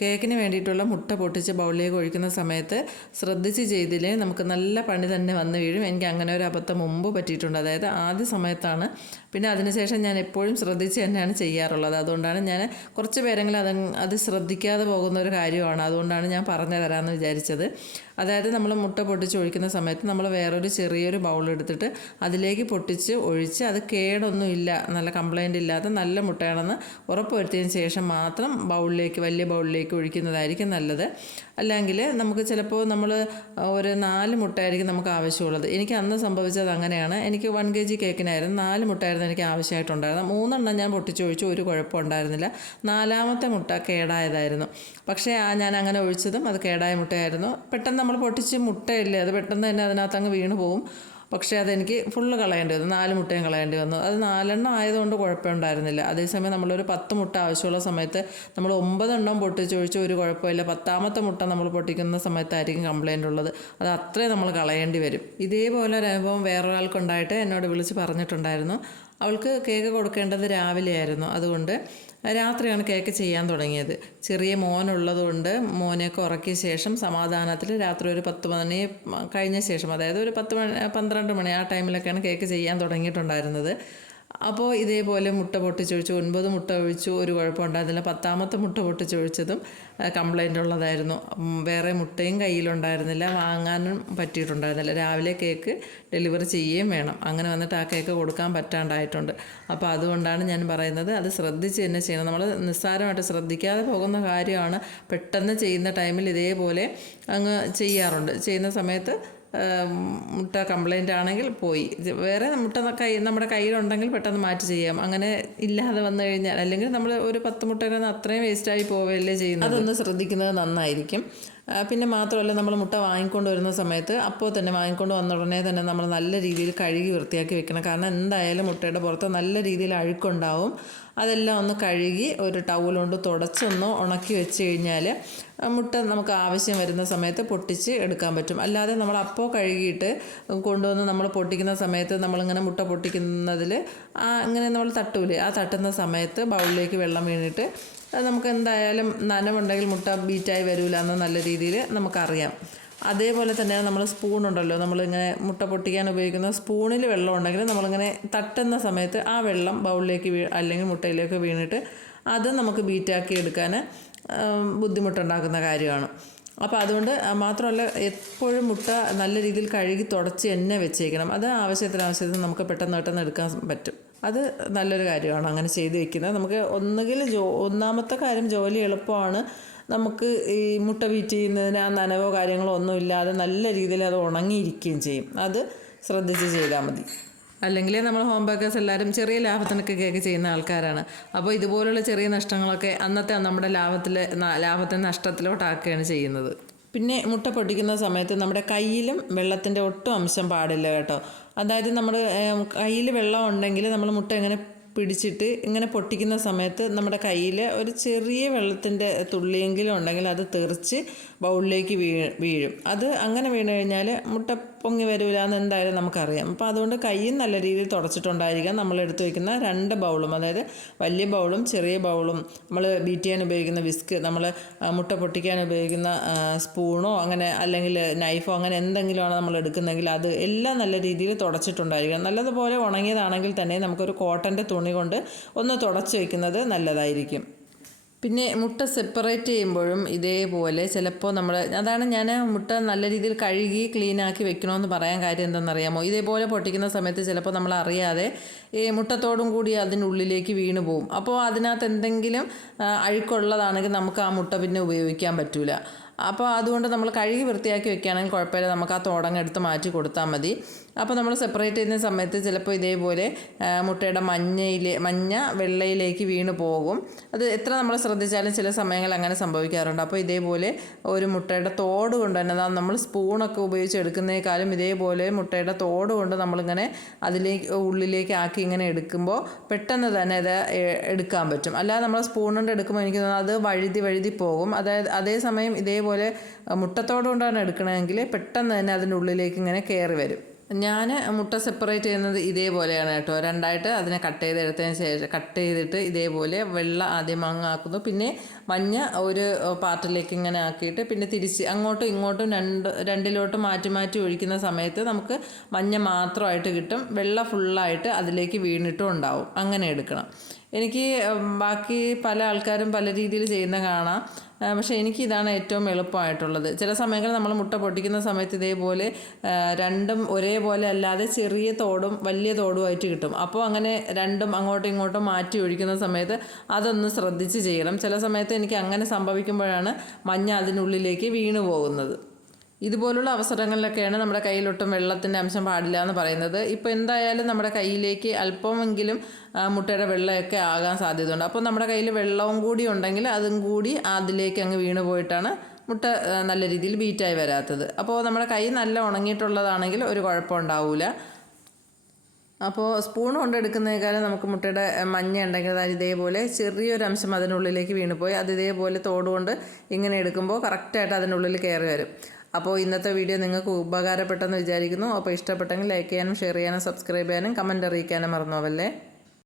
കേക്കിന് വേണ്ടിയിട്ടുള്ള മുട്ട പൊട്ടിച്ച് ബൗളിലേക്ക് ഒഴിക്കുന്ന സമയത്ത് ശ്രദ്ധിച്ച് ചെയ്തില്ലേ? നമുക്ക് നല്ല പണി തന്നെ വന്ന് വീഴും. എനിക്ക് അങ്ങനെ ഒരു അബദ്ധം മുമ്പ് പറ്റിയിട്ടുണ്ട്. അതായത് ആദ്യ സമയത്താണ്. പിന്നെ അതിനുശേഷം ഞാൻ എപ്പോഴും ശ്രദ്ധിച്ച് തന്നെയാണ് ചെയ്യാറുള്ളത്. അതുകൊണ്ടാണ് ഞാൻ കുറച്ച് പേരെങ്കിലും അത് അത് ശ്രദ്ധിക്കാതെ പോകുന്ന ഒരു കാര്യമാണ്. അതുകൊണ്ടാണ് ഞാൻ പറഞ്ഞു തരാമെന്ന് വിചാരിച്ചത്. അതായത് നമ്മൾ മുട്ട പൊട്ടിച്ച് ഒഴിക്കുന്ന സമയത്ത് നമ്മൾ വേറൊരു ചെറിയൊരു ബൗൾ എടുത്തിട്ട് അതിലേക്ക് പൊട്ടിച്ച് ഒഴിച്ച് അത് കേടൊന്നുമില്ല നല്ല കംപ്ലൈന്റ് ഇല്ലാത്ത നല്ല മുട്ടയാണെന്ന് ഉറപ്പുവരുത്തിയതിന് ശേഷം മാത്രം ബൗളിലേക്ക് വലിയ ബൗളിലേക്ക് ഒഴിക്കുന്നതായിരിക്കും നല്ലത്. അല്ലെങ്കിൽ നമുക്ക് ചിലപ്പോൾ നമ്മൾ ഒരു നാല് മുട്ടയായിരിക്കും നമുക്ക് ആവശ്യമുള്ളത്. എനിക്ക് അന്ന് സംഭവിച്ചത് അങ്ങനെയാണ്. എനിക്ക് വൺ കെ ജി കേക്കിനായിരുന്നു നാല് മുട്ടയായിരുന്നു എനിക്ക് ആവശ്യമായിട്ടുണ്ടായിരുന്നത്. മൂന്നെണ്ണം ഞാൻ പൊട്ടിച്ച് പൊട്ടിച്ചൊഴിച്ചു ഒരു കുഴപ്പമുണ്ടായിരുന്നില്ല നാലാമത്തെ മുട്ട കേടായതായിരുന്നു. പക്ഷേ ആ ഞാൻ അങ്ങനെ ഒഴിച്ചതും അത് കേടായ മുട്ടയായിരുന്നു. പെട്ടെന്ന് നമ്മൾ പൊട്ടിച്ച് മുട്ടയില്ലേ അത് പെട്ടെന്ന് തന്നെ അതിനകത്ത് അങ്ങ് വീണ് പോകും പക്ഷേ അതെനിക്ക് ഫുള്ള് കളയേണ്ടി വന്നു. നാല് മുട്ടയും കളയേണ്ടി വന്നു. അത് നാലെണ്ണം ആയതുകൊണ്ട് കുഴപ്പമുണ്ടായിരുന്നില്ല. അതേസമയം നമ്മളൊരു പത്ത് മുട്ട ആവശ്യമുള്ള സമയത്ത് നമ്മൾ ഒമ്പതെണ്ണം പൊട്ടിച്ചൊഴിച്ച് ഒരു കുഴപ്പമില്ല. പത്താമത്തെ മുട്ട നമ്മൾ പൊട്ടിക്കുന്ന സമയത്തായിരിക്കും കംപ്ലൈന്റ് ഉള്ളത്. അത് അത്രേ നമ്മൾ കളയേണ്ടി വരും. ഇതേപോലെ ഒരു അനുഭവം വേറൊരാൾക്കുണ്ടായിട്ട് എന്നോട് വിളിച്ച് പറഞ്ഞിട്ടുണ്ടായിരുന്നു. അവൾക്ക് കേക്ക് കൊടുക്കേണ്ടത് രാവിലെയായിരുന്നു. അതുകൊണ്ട് രാത്രിയാണ് കേക്ക് ചെയ്യാൻ തുടങ്ങിയത്. ചെറിയ മോനുള്ളതുകൊണ്ട് മോനെയൊക്കെ ഉറക്കിയ ശേഷം സമാധാനത്തിൽ രാത്രി ഒരു പത്ത് മണി കഴിഞ്ഞ ശേഷം അതായത് ഒരു പത്ത് മണി പന്ത്രണ്ട് മണി ആ ടൈമിലൊക്കെയാണ് കേക്ക് ചെയ്യാൻ തുടങ്ങിയിട്ടുണ്ടായിരുന്നത്. അപ്പോൾ ഇതേപോലെ മുട്ട പൊട്ടിച്ചൊഴിച്ചു ഒൻപത് മുട്ട ഒഴിച്ചു ഒരു കുഴപ്പമുണ്ടായിരുന്നില്ല. പത്താമത്തെ മുട്ട പൊട്ടിച്ചൊഴിച്ചതും കംപ്ലൈന്റ് ഉള്ളതായിരുന്നു. വേറെ മുട്ടയും കയ്യിലുണ്ടായിരുന്നില്ല. വാങ്ങാനും പറ്റിയിട്ടുണ്ടായിരുന്നില്ല. രാവിലെ കേക്ക് ഡെലിവറി ചെയ്യുകയും വേണം. അങ്ങനെ വന്നിട്ട് ആ കേക്ക് കൊടുക്കാൻ പറ്റാണ്ടായിട്ടുണ്ട്. അപ്പോൾ അതുകൊണ്ടാണ് ഞാൻ പറയുന്നത് അത് ശ്രദ്ധിച്ച് തന്നെ ചെയ്യണം. നമ്മൾ നിസ്സാരമായിട്ട് ശ്രദ്ധിക്കാതെ പോകുന്ന കാര്യമാണ് പെട്ടെന്ന് ചെയ്യുന്ന ടൈമിൽ ഇതേപോലെ അങ്ങ് ചെയ്യാറുണ്ട്. ചെയ്യുന്ന സമയത്ത് മുട്ട കംപ്ലൈന്റ് ആണെങ്കിൽ പോയി. വേറെ മുട്ട കൈ നമ്മുടെ കയ്യിലുണ്ടെങ്കിൽ പെട്ടെന്ന് മാറ്റി ചെയ്യാം. അങ്ങനെ ഇല്ലാതെ വന്നു കഴിഞ്ഞാൽ അല്ലെങ്കിൽ നമ്മൾ ഒരു പത്ത് മുട്ടയൊക്കെ അത്രയും വേസ്റ്റായി പോവുകയല്ലേ ചെയ്യുന്നത്. അതൊന്ന് ശ്രദ്ധിക്കുന്നത് നന്നായിരിക്കും. പിന്നെ മാത്രമല്ല നമ്മൾ മുട്ട വാങ്ങിക്കൊണ്ട് വരുന്ന സമയത്ത് അപ്പോൾ തന്നെ വാങ്ങിക്കൊണ്ട് വന്ന ഉടനെ തന്നെ നമ്മൾ നല്ല രീതിയിൽ കഴുകി വൃത്തിയാക്കി വെക്കണം. കാരണം എന്തായാലും മുട്ടയുടെ പുറത്ത് നല്ല രീതിയിൽ അഴുക്കുണ്ടാവും. അതെല്ലാം ഒന്ന് കഴുകി ഒരു ടവൽ കൊണ്ട് തുടച്ചൊന്ന് ഉണക്കി വെച്ച് കഴിഞ്ഞാൽ മുട്ട നമുക്ക് ആവശ്യം വരുന്ന സമയത്ത് പൊട്ടിച്ച് എടുക്കാൻ പറ്റും. അല്ലാതെ നമ്മൾ അപ്പോൾ കഴുകിയിട്ട് കൊണ്ടുവന്ന് നമ്മൾ പൊട്ടിക്കുന്ന സമയത്ത് നമ്മളിങ്ങനെ മുട്ട പൊട്ടിക്കുന്നതിൽ ഇങ്ങനെ നമ്മൾ തട്ടൂലേ. ആ തട്ടുന്ന സമയത്ത് ബൗളിലേക്ക് വെള്ളം വീണിട്ട് നമുക്ക് എന്തായാലും നനവുണ്ടെങ്കിൽ മുട്ട ബീറ്റായി വരില്ല എന്ന് നല്ല രീതിയിൽ നമുക്കറിയാം. അതേപോലെ തന്നെ നമ്മൾ സ്പൂൺ ഉണ്ടല്ലോ നമ്മളിങ്ങനെ മുട്ട പൊട്ടിക്കാൻ ഉപയോഗിക്കുന്ന സ്പൂണിൽ വെള്ളം ഉണ്ടെങ്കിൽ നമ്മളിങ്ങനെ തട്ടുന്ന സമയത്ത് ആ വെള്ളം ബൗളിലേക്ക് വീ അല്ലെങ്കിൽ മുട്ടയിലേക്ക് വീണിട്ട് അത് നമുക്ക് ബീറ്റാക്കി എടുക്കാൻ ബുദ്ധിമുട്ടുണ്ടാക്കുന്ന കാര്യമാണ്. അപ്പോൾ അതുകൊണ്ട് മാത്രമല്ല എപ്പോഴും മുട്ട നല്ല രീതിയിൽ കഴുകി തുടച്ച് എന്നെ വെച്ചേക്കണം. അത് ആവശ്യത്തിന് ആവശ്യത്തിന് നമുക്ക് പെട്ടെന്ന് പെട്ടെന്ന് എടുക്കാൻ പറ്റും. അത് നല്ലൊരു കാര്യമാണ് അങ്ങനെ ചെയ്ത് വെക്കുന്നത്. നമുക്ക് ഒന്നുകിൽ ജോ ഒന്നാമത്തെ കാര്യം ജോലി എളുപ്പമാണ്. നമുക്ക് ഈ മുട്ട ബീറ്റ് ചെയ്യുന്നതിന് ആ നനവോ കാര്യങ്ങളോ ഒന്നും ഇല്ലാതെ നല്ല രീതിയിൽ അത് ഉണങ്ങിയിരിക്കുകയും ചെയ്യും. അത് ശ്രദ്ധിച്ച് ചെയ്താൽ മതി. അല്ലെങ്കിൽ നമ്മൾ ഹോം ബേക്കേഴ്സ് എല്ലാവരും ചെറിയ ലാഭത്തിനൊക്കെ കേക്ക് ചെയ്യുന്ന ആൾക്കാരാണ്. അപ്പോൾ ഇതുപോലുള്ള ചെറിയ നഷ്ടങ്ങളൊക്കെ അന്നത്തെ നമ്മുടെ ലാഭത്തിൽ ലാഭത്തെ നഷ്ടത്തിലോട്ടാക്കുകയാണ് ചെയ്യുന്നത്. പിന്നെ മുട്ട പൊട്ടിക്കുന്ന സമയത്ത് നമ്മുടെ കയ്യിലും വെള്ളത്തിന്റെ ഒട്ടും അംശം പാടില്ല കേട്ടോ. അതായത് നമ്മൾ കയ്യിൽ വെള്ളം ഉണ്ടെങ്കിൽ നമ്മൾ മുട്ട എങ്ങനെ പിടിച്ചിട്ട് ഇങ്ങനെ പൊട്ടിക്കുന്ന സമയത്ത് നമ്മുടെ കയ്യിൽ ഒരു ചെറിയ വെള്ളത്തിന്റെ തുള്ളിയെങ്കിലും ഉണ്ടെങ്കിൽ അത് തെറിച്ച് ബൗളിലേക്ക് വീഴും അത് അങ്ങനെ വീണ് കഴിഞ്ഞാൽ മുട്ട പൊങ്ങി വരില്ല എന്ന് എന്തായാലും നമുക്കറിയാം. അപ്പോൾ അതുകൊണ്ട് കൈയും നല്ല രീതിയിൽ തുടച്ചിട്ടുണ്ടായിരിക്കാം. നമ്മൾ എടുത്തു വയ്ക്കുന്ന രണ്ട് ബൗളും അതായത് വലിയ ബൗളും ചെറിയ ബൗളും. നമ്മൾ ബീറ്റ് ചെയ്യാൻ ഉപയോഗിക്കുന്ന വിസ്ക് നമ്മൾ മുട്ട പൊട്ടിക്കാൻ ഉപയോഗിക്കുന്ന സ്പൂണോ അങ്ങനെ അല്ലെങ്കിൽ നൈഫോ അങ്ങനെ എന്തെങ്കിലുമാണ് നമ്മൾ എടുക്കുന്നതെങ്കിൽ അത് എല്ലാം നല്ല രീതിയിൽ തുടച്ചിട്ടുണ്ടായിരിക്കണം. നല്ലതുപോലെ ഉണങ്ങിയതാണെങ്കിൽ തന്നെ നമുക്കൊരു കോട്ടന്റെ തുണി കൊണ്ട് ഒന്ന് തുടച്ച് വയ്ക്കുന്നത് നല്ലതായിരിക്കും. പിന്നെ മുട്ട സെപ്പറേറ്റ് ചെയ്യുമ്പോഴും ഇതേപോലെ ചിലപ്പോൾ നമ്മൾ അതാണ് ഞാൻ മുട്ട നല്ല രീതിയിൽ കഴുകി ക്ലീനാക്കി വെക്കണമെന്ന് പറയാൻ കാര്യം എന്താണെന്നറിയാമോ? ഇതേപോലെ പൊട്ടിക്കുന്ന സമയത്ത് ചിലപ്പോൾ നമ്മൾ അറിയാതെ ഈ മുട്ടത്തോടും കൂടി അതിനുള്ളിലേക്ക് വീണു പോകും അപ്പോൾ അതിനകത്ത് എന്തെങ്കിലും അഴുക്കുള്ളതാണെങ്കിൽ നമുക്ക് ആ മുട്ട പിന്നെ ഉപയോഗിക്കാൻ പറ്റൂല. അപ്പോൾ അതുകൊണ്ട് നമ്മൾ കഴുകി വൃത്തിയാക്കി വെക്കുകയാണെങ്കിൽ കുഴപ്പമില്ല. നമുക്ക് ആ തോടങ്ങ് എടുത്ത് മാറ്റി കൊടുത്താൽ മതി. അപ്പോൾ നമ്മൾ സെപ്പറേറ്റ് ചെയ്യുന്ന സമയത്ത് ചിലപ്പോൾ ഇതേപോലെ മുട്ടയുടെ മഞ്ഞയിൽ മഞ്ഞ വെള്ളയിലേക്ക് വീണ് പോകും. അത് എത്ര നമ്മൾ ശ്രദ്ധിച്ചാലും ചില സമയങ്ങളിൽ അങ്ങനെ സംഭവിക്കാറുണ്ട്. അപ്പോൾ ഇതേപോലെ ഒരു മുട്ടയുടെ തോട് കൊണ്ട് തന്നെ നമ്മൾ സ്പൂണൊക്കെ ഉപയോഗിച്ച് എടുക്കുന്നതിനേക്കാളും ഇതേപോലെ മുട്ടയുടെ തോട് കൊണ്ട് നമ്മളിങ്ങനെ അതിലേക്ക് ഉള്ളിലേക്ക് ആക്കി ഇങ്ങനെ എടുക്കുമ്പോൾ പെട്ടെന്ന് തന്നെ അത് എടുക്കാൻ പറ്റും. അല്ലാതെ നമ്മൾ സ്പൂൺ കൊണ്ട് എടുക്കുമ്പോൾ എനിക്ക് തോന്നുന്നു അത് വഴുതി വഴുതി പോകും. അതായത് അതേസമയം ഇതേപോലെ മുട്ടത്തോട് കൊണ്ടാണ് എടുക്കണമെങ്കിൽ പെട്ടെന്ന് തന്നെ അതിന്റെ ഉള്ളിലേക്ക് ഇങ്ങനെ കയറി വരും. ഞാൻ മുട്ട സെപ്പറേറ്റ് ചെയ്യുന്നത് ഇതേപോലെയാണ് കേട്ടോ. രണ്ടായിട്ട് അതിനെ കട്ട് ചെയ്തെടുത്തതിന് ശേഷം കട്ട് ചെയ്തിട്ട് ഇതേപോലെ വെള്ള ആദ്യം അങ്ങാക്കുന്നു. പിന്നെ മഞ്ഞ ഒരു പാർട്ടിലേക്ക് ഇങ്ങനെ ആക്കിയിട്ട് പിന്നെ തിരിച്ച് അങ്ങോട്ടും ഇങ്ങോട്ടും രണ്ട് രണ്ടിലോട്ടും മാറ്റി മാറ്റി ഒഴിക്കുന്ന സമയത്ത് നമുക്ക് മഞ്ഞ മാത്രമായിട്ട് കിട്ടും. വെള്ള ഫുള്ളായിട്ട് അതിലേക്ക് വീണിട്ടും ഉണ്ടാവും. അങ്ങനെ എടുക്കണം. എനിക്ക് ബാക്കി പല ആൾക്കാരും പല രീതിയിൽ ചെയ്യുന്ന കാണാം. പക്ഷേ എനിക്ക് ഇതാണ് ഏറ്റവും എളുപ്പമായിട്ടുള്ളത്. ചില സമയങ്ങളിൽ നമ്മൾ മുട്ട പൊട്ടിക്കുന്ന സമയത്ത് ഇതേപോലെ രണ്ടും ഒരേപോലെ അല്ലാതെ ചെറിയ തോടും വലിയ തോടും ആയിട്ട് കിട്ടും. അപ്പോൾ അങ്ങനെ രണ്ടും അങ്ങോട്ടും ഇങ്ങോട്ടും മാറ്റി ഒഴിക്കുന്ന സമയത്ത് അതൊന്ന് ശ്രദ്ധിച്ച് ചെയ്യണം. ചില സമയത്ത് എനിക്ക് അങ്ങനെ സംഭവിക്കുമ്പോഴാണ് മഞ്ഞ അതിനുള്ളിലേക്ക് വീണു പോകുന്നത് ഇതുപോലുള്ള അവസരങ്ങളിലൊക്കെയാണ് നമ്മുടെ കയ്യിലൊട്ടും വെള്ളത്തിന്റെ അംശം പാടില്ല എന്ന് പറയുന്നത്. ഇപ്പോൾ എന്തായാലും നമ്മുടെ കയ്യിലേക്ക് അല്പമെങ്കിലും മുട്ടയുടെ വെള്ളമൊക്കെ ആകാൻ സാധ്യതയുണ്ട്. അപ്പോൾ നമ്മുടെ കയ്യിൽ വെള്ളവും കൂടി ഉണ്ടെങ്കിൽ അതും കൂടി അതിലേക്ക് അങ്ങ് വീണ് പോയിട്ടാണ് മുട്ട നല്ല രീതിയിൽ ബീറ്റായി വരാത്തത്. അപ്പോൾ നമ്മുടെ കൈ നല്ല ഉണങ്ങിയിട്ടുള്ളതാണെങ്കിൽ ഒരു കുഴപ്പമുണ്ടാവില്ല അപ്പോൾ സ്പൂൺ കൊണ്ടെടുക്കുന്നതിനേക്കാളും നമുക്ക് മുട്ടയുടെ മഞ്ഞ ഉണ്ടെങ്കിൽ അത് ഇതേപോലെ ചെറിയൊരു അംശം അതിനുള്ളിലേക്ക് വീണുപോയി അത് ഇതേപോലെ തോടുകൊണ്ട് ഇങ്ങനെ എടുക്കുമ്പോൾ കറക്റ്റായിട്ട് അതിനുള്ളിൽ കയറി വരും. അപ്പോൾ ഇന്നത്തെ വീഡിയോ നിങ്ങൾക്ക് ഉപകാരപ്പെട്ടെന്ന് വിചാരിക്കുന്നു. അപ്പോൾ ഇഷ്ടപ്പെട്ടെങ്കിൽ ലൈക്ക് ചെയ്യാനും ഷെയർ ചെയ്യാനും സബ്സ്ക്രൈബ് ചെയ്യാനും കമന്റ് അറിയിക്കാനും മറന്നു പോവല്ലേ